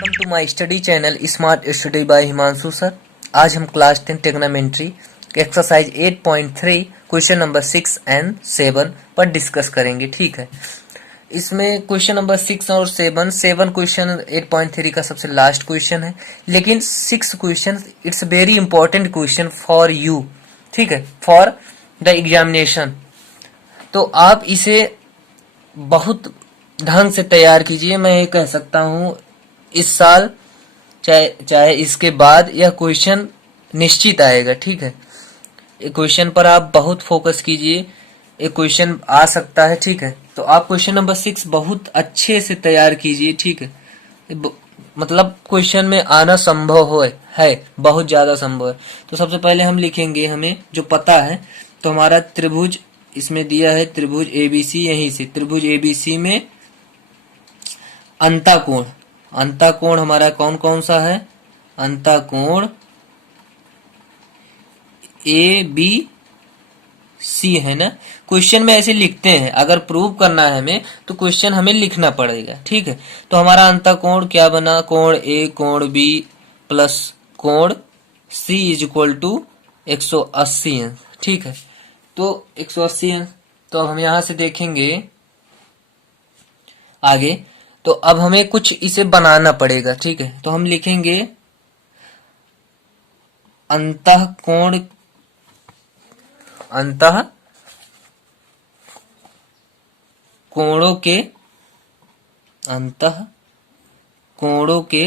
Welcome to my study channel smart study by Himanshu sir. आज हम class 10 trigonometry exercise 8.3 question number 6 and 7 पर discuss करेंगे। ठीक है, इसमें क्वेश्चन नंबर 6 और 7 क्वेश्चन 8.3 का सबसे लास्ट क्वेश्चन है, लेकिन 6 question it's very important question for you. ठीक है, फॉर द एग्जामिनेशन। तो आप इसे बहुत ढंग से तैयार कीजिए। मैं ये कह सकता हूँ इस साल चाहे इसके बाद यह क्वेश्चन निश्चित आएगा। ठीक है, एक क्वेश्चन पर आप बहुत फोकस कीजिए, एक क्वेश्चन आ सकता है। ठीक है, तो आप क्वेश्चन नंबर 6 बहुत अच्छे से तैयार कीजिए। ठीक है, मतलब क्वेश्चन में आना संभव है, बहुत ज्यादा संभव है। तो सबसे पहले हम लिखेंगे, हमें जो पता है, तो हमारा त्रिभुज इसमें दिया है, त्रिभुज एबीसी। यहीं से त्रिभुज एबीसी में अंतःकोण, अंतःकोण हमारा कौन कौन सा है? अंतःकोण ए बी सी है ना। क्वेश्चन में ऐसे लिखते हैं, अगर प्रूव करना है हमें तो क्वेश्चन हमें लिखना पड़ेगा। ठीक है, तो हमारा अंतःकोण क्या बना? कोण ए कोण बी प्लस कोण सी इज इक्वल टू 180 अंश। ठीक है, तो 180 अंश। तो अब हम यहां से देखेंगे आगे, तो अब हमें कुछ इसे बनाना पड़ेगा। ठीक है, तो हम लिखेंगे अंतःकोण, अंतः कोणों के, अंतः कोणों के,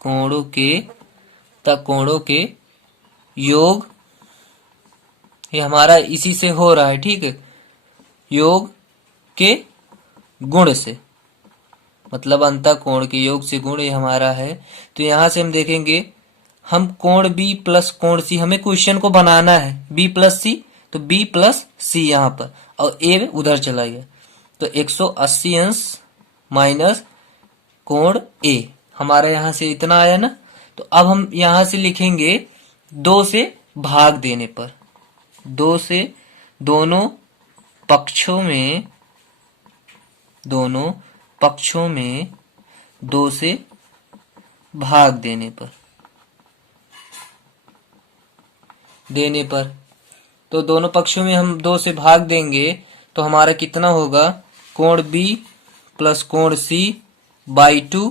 कोणों के कोणों के योग, ये हमारा इसी से हो रहा है। ठीक है, योग के गुण से, मतलब अंतःकोण के योग से गुण, ये हमारा है। तो यहां से हम देखेंगे, हम कोण बी प्लस कोण सी, हमें क्वेश्चन को बनाना है बी प्लस सी, तो बी प्लस सी यहां पर, और ए उधर चला गया, तो 180 अंश माइनस कोण ए, हमारा यहां से इतना आया ना। तो अब हम यहां से लिखेंगे 2 से भाग देने पर, 2 से दोनों पक्षों में, दोनों पक्षों में 2 से भाग देने पर, तो दोनों पक्षों में हम 2 से भाग देंगे, तो हमारा कितना होगा? कोण बी प्लस कोण सी बाई 2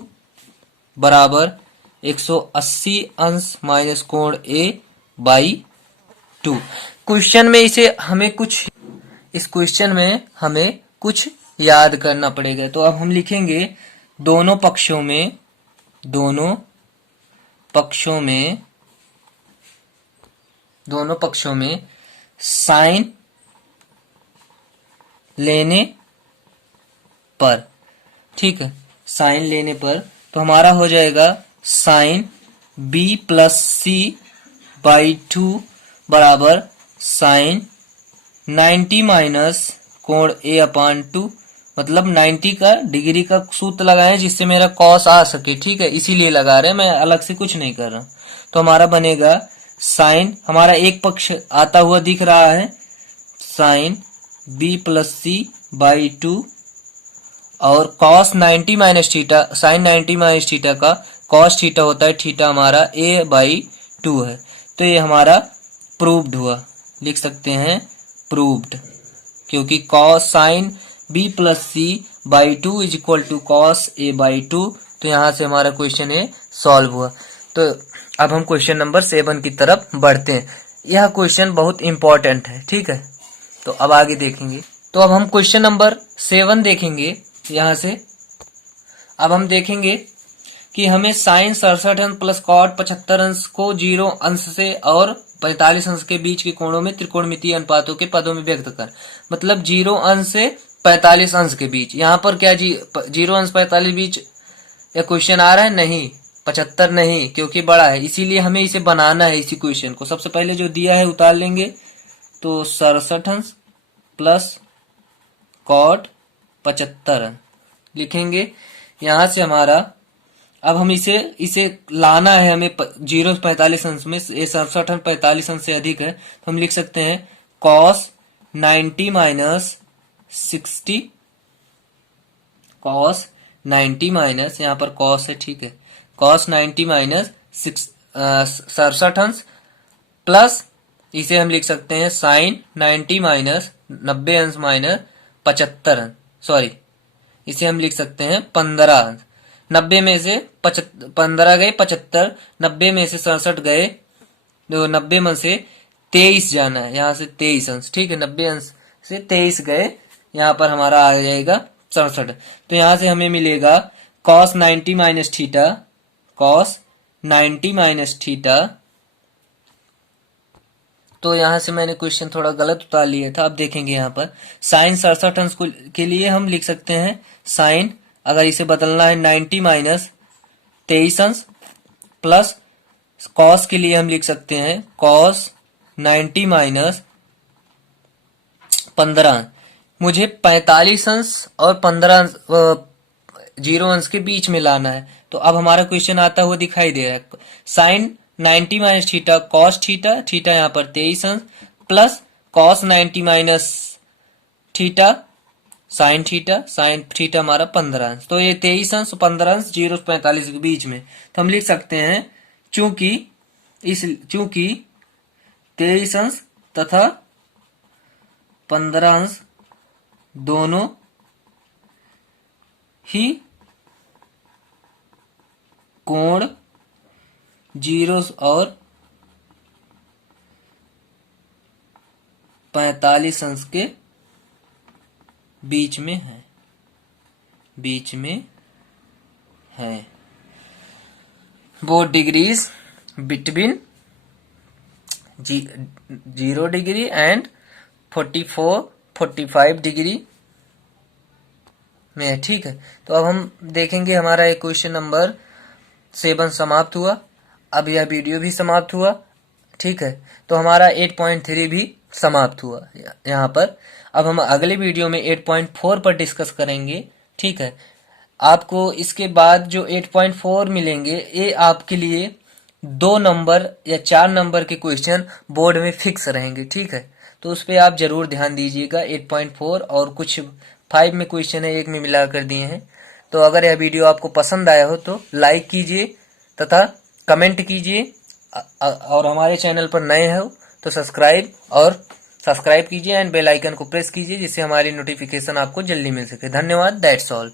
बराबर 180 अंश माइनस कोण ए बाई 2। क्वेश्चन में इसे हमें कुछ, इस क्वेश्चन में हमें कुछ याद करना पड़ेगा। तो अब हम लिखेंगे दोनों पक्षों में, दोनों पक्षों में, दोनों पक्षों में साइन लेने पर। ठीक है, साइन लेने पर, तो हमारा हो जाएगा sine B plus C by 2 बराबर साइन 90 माइनस कोण ए अपान 2, मतलब 90 का डिग्री का सूत्र लगाएं जिससे मेरा कॉस आ सके। ठीक है, इसीलिए लगा रहे हैं, मैं अलग से कुछ नहीं कर रहा। तो हमारा बनेगा साइन, हमारा एक पक्ष आता हुआ दिख रहा है, sine B plus C by 2, और cos 90 minus theta, sine 90 minus theta का कॉस थीटा होता है, थीटा हमारा ए बाई 2 है। तो ये हमारा प्रूव्ड हुआ, लिख सकते हैं प्रूव्ड, क्योंकि cos sine B plus C by 2 is equal to cos A by 2। तो यहां से हमारा क्वेश्चन ए सॉल्व हुआ। तो अब हम क्वेश्चन नंबर 7 की तरफ बढ़ते हैं। यह क्वेश्चन बहुत इंपॉर्टेंट है। ठीक है, तो अब आगे देखेंगे। तो अब हम क्वेश्चन नंबर 7 देखेंगे यहां से। अब हम देखेंगे कि हमें साइन 67 अंश प्लस कॉट 75 अंश को 0 अंश से और 45 अंश के बीच के कोणों में त्रिकोणमितीय अनुपातों के पदों में व्यक्त कर, मतलब 0 अंश से 45 अंश के बीच। यहाँ पर क्या 0 अंश 45 बीच या क्वेश्चन आ रहा है? नहीं, 75 नहीं, क्योंकि बड़ा है, इसीलिए हमें इसे बनाना है। इसी क्वेश्चन को सबसे पहले जो दिया है उतार लेंगे, तो 67 अंश प्लस कॉट 75 अंश लिखेंगे। यहां से हमारा, अब हम इसे लाना है हमें 0 से 45 अंश में, 67 अंश 45 अंश से अधिक है, तो हम लिख सकते हैं कॉस 90 माइनस 60, कॉस 90 माइनस, यहाँ पर कॉस है, ठीक है, कॉस 90 माइनस 67 अंश प्लस इसे हम लिख सकते हैं साइन 90 माइनस 90 अंश माइनस 75 अंश, सॉरी इसे हम लिख सकते हैं 15 अंश। 90 में से 15 गए 75, 90 में से 67 गए, तो 90 में से 23 जाना है, यहाँ से 23 अंश, ठीक है, 90 अंश से 23 गए, यहाँ पर हमारा आ जाएगा 67। तो यहाँ से हमें मिलेगा cos 90 minus theta, cos 90 minus theta. तो यहाँ से मैंने क्वेश्चन थोड़ा गलत उतार लिया था, अब देखेंगे यहाँ पर साइन 67 अंश के लिए हम लिख सकते हैं साइन, अगर इसे बदलना है 90 माइनस 23 अंश प्लस कॉस के लिए हम लिख सकते हैं कॉस 90 माइनस 15। मुझे 45 अंश और 15 अंश 0 अंश के बीच में लाना है। तो अब हमारा क्वेश्चन आता हुआ दिखाई दे रहा है, sine 90 minus theta cos theta, theta यहाँ पर 23 अंश plus cos 90 minus theta sine theta हमारा 15 अंश। तो ये 23 अंश 15 अंश 0 से 45 के बीच में, तो हम लिख सकते हैं चूंकि 23 अंश तथा 15 अंश दोनों ही कोण 0 और 45 अंश के बीच में है, both degrees between 0 degree and 45 degree में है, ठीक है। तो अब हम देखेंगे हमारा एक क्वेश्चन नंबर 7 समाप्त हुआ, अब यह वीडियो भी समाप्त हुआ, ठीक है। तो हमारा 8.3 भी समाप्त हुआ यहाँ पर। अब हम अगले वीडियो में 8.4 पर डिस्कस करेंगे, ठीक है। आपको इसके बाद जो 8.4 मिलेंगे, ये आपके लिए 2 नंबर या 4 नंबर के क्वेश्चन बोर्ड में फिक्स रहेंगे, ठीक है। तो उस पर आप जरूर ध्यान दीजिएगा। 8.4 और कुछ 5 में क्वेश्चन है, 1 में मिला कर दिए हैं। तो अगर यह वीडियो आपको पसंद आया हो तो लाइक कीजिए तथा कमेंट कीजिए, और हमारे चैनल पर नए हो तो सब्सक्राइब कीजिए एंड बेल आइकन को प्रेस कीजिए, जिससे हमारी नोटिफिकेशन आपको जल्दी मिल सके। धन्यवाद, दैट्स ऑल।